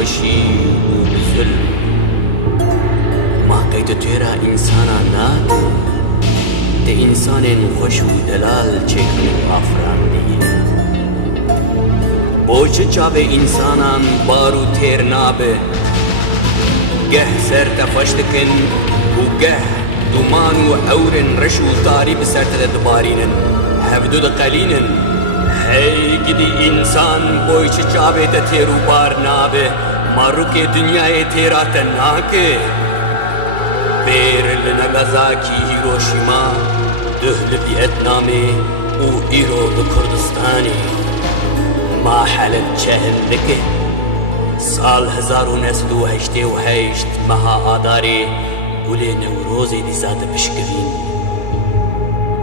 بخوشی و بظلم ما قید تیرا انسانا ناد ده انسان خوش و دلال چکن آفراندی بوچه چاوه انسانان بارو تیر نابه گه سر تفشتکن و گه دومان و عورن رش و تاری بسرت دبارینن هفدو دقلینن هی گدی انسان بوچه چاوه تیرو بار نابه مارو که دنیای تیرا تناکه بیر لنگازاکی هیروشیما ده لویتنامی و ایرو لکردستانی ما حلب چهل لکه سال 1988 مها آداری گل نوروزی دیزاد بشکوین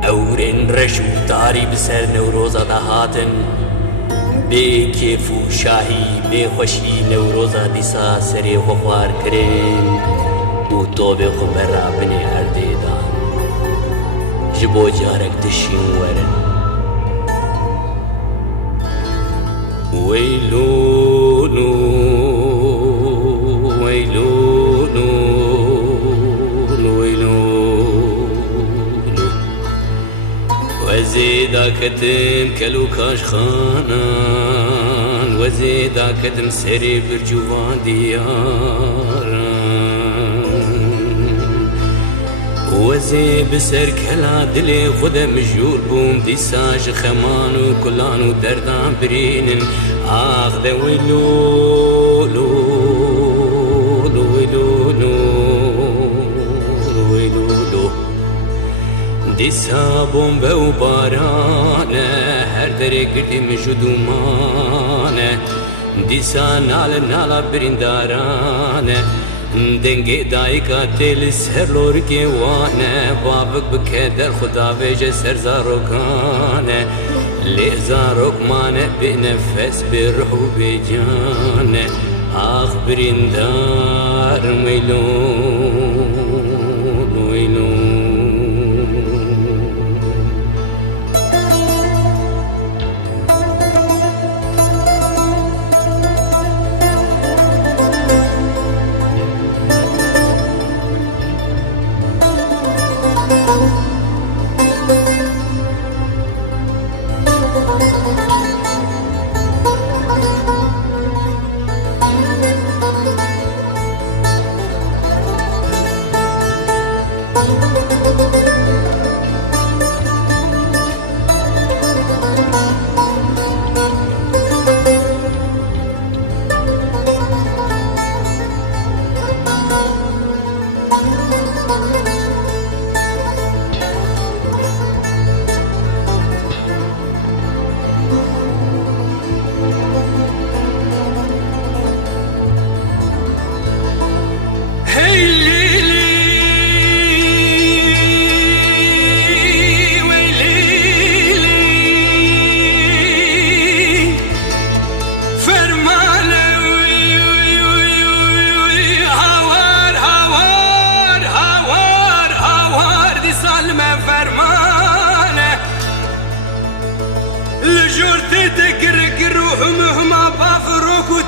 اورین رش و داری بسر نوروزا دهاتن بی کیف و شاهی بی خوشی نوروزا دیسا سری خوار کرین و تو بی خبر بنی هردی دان جبو جارک تشین ورن ويلونو ويلونو ويلونو وزيدا كتم كلو كاش خانان وزيدا كتم سري برجوان دياران وزي بسر كلا دلي خدا مجور بوم ديساج خمان وكلان ودردان برينن آخ ده ويلو لو لو ويلو لو ويلو لو ديسا بوم وبارانه هر دري قردي مجدومانه ديسا نالا بريندارانه دنگی دایکا تل سر لور کی وانه بابک بکدر خدا وجه سر زاروکانه لی زاروک مانه بنفس بروح و بجانه آخ بریندار ویلون ویلون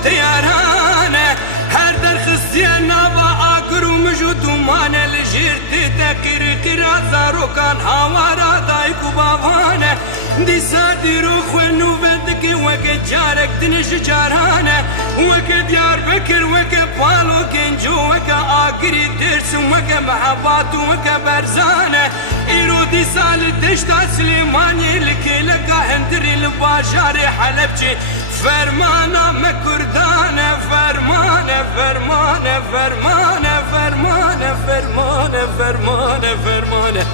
تيارانه هر در خسيانا باكر ومجدومان الجرت تكر كرازارو كان هوارا دايكو بابانه دي سادي روخ ونوبدك وك جارك تنش جارانه وك ديار بكر وك بالو كنجو وك آكري درس وك محبات وك برزانه إيرو دي سال دشتا سليماني لكي لكا هندري الباشار حلبجي فرمانه مكردانه فرمانه فرمانه فرمانه فرمانه فرمانه فرمانه فرمانه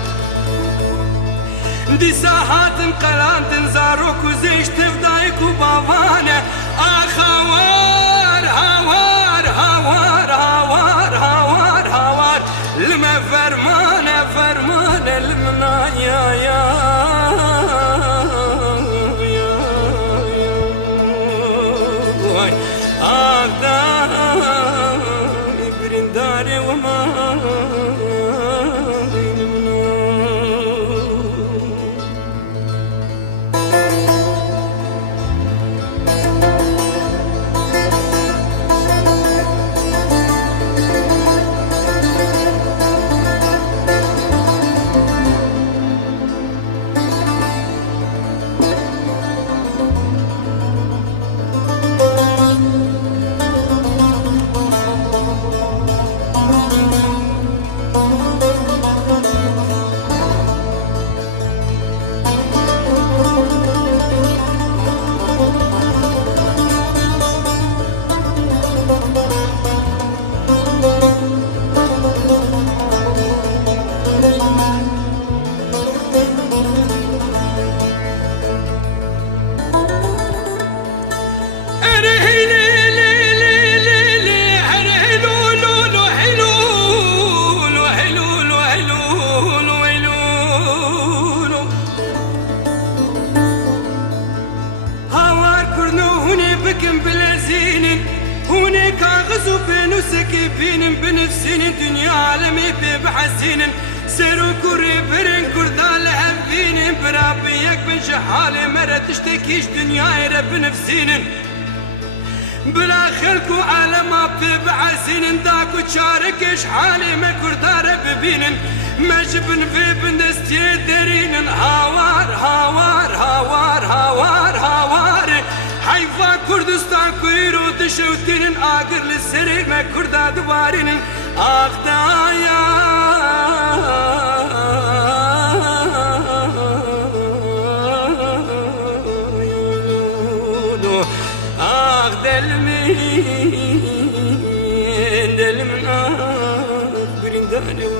دي ساحات قلانت زاروك وزيش تفدايك وبابانه هوار هوار هوار هوار هوار هوار لما فرمانه فرمانه لمنا يا ولكن بلازين هونيك غزو بين وسكيبين بنفسين دنيا عالمي بحسين سيرو كوري برن كردا لهبين برابيك بن شحالي مرة تشتكيش دنيا رب نفسين بلا خلقو عالما ببعسين داكو تشاركش حالي ما كردا رب بينن مجبن في بندستي درين هاوار هاوار هاوار هاوار هاوار حيفا كردستان كويرو تشوتين آقر للسرير ما كردا دوارين آقدايا دل من برندان